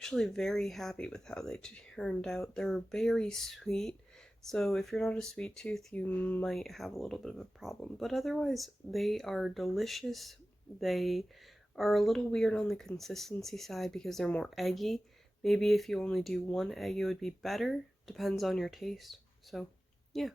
actually very happy with how they turned out. They're very sweet, so if you're not a sweet tooth, you might have a little bit of a problem. But otherwise, they are delicious. They are a little weird on the consistency side because they're more eggy. Maybe if you only do one egg, it would be better. Depends on your taste. So, yeah.